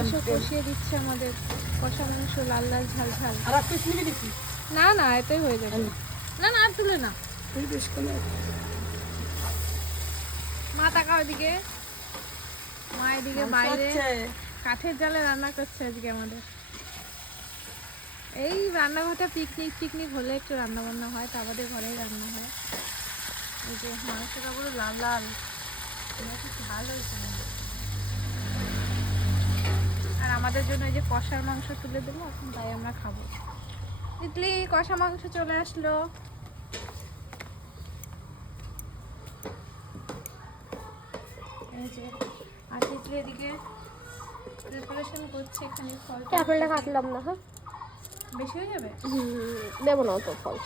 মাংস কষিয়ে দিচ্ছে আমাদের, কষা মাংস লাল লাল ঝাল ঝাল। আর এক পিস নিবি দেখি? না না এতেই হয়ে যাবে। না না আর তুলে না। তুই বেশ করে মা তাকাও এদিকে, মা এদিকে বাইরে কাঠের জালে রান্না করছে আজকে আমাদের। এই রান্নাঘরটা পিকনিক হলে একটু রান্না বান্না হয়, তা আমাদের ঘরেই রান্না হয়। এই যে মাংসটা পুরো লাল লাল, ঝাল হয়েছে। আর আমাদের জন্য এই যে কষার মাংস তুলে দেবো এখন, তাই আমরা খাবো। তিতলি কষা মাংস চলে আসলো। এই যে আর তিতলি এদিকে প্রিপারেশন করছে এখানে। ফল অ্যাপেলটা কাটলাম না, হ্যাঁ বেশি হয়ে যাবে, দেবো না তো ফল।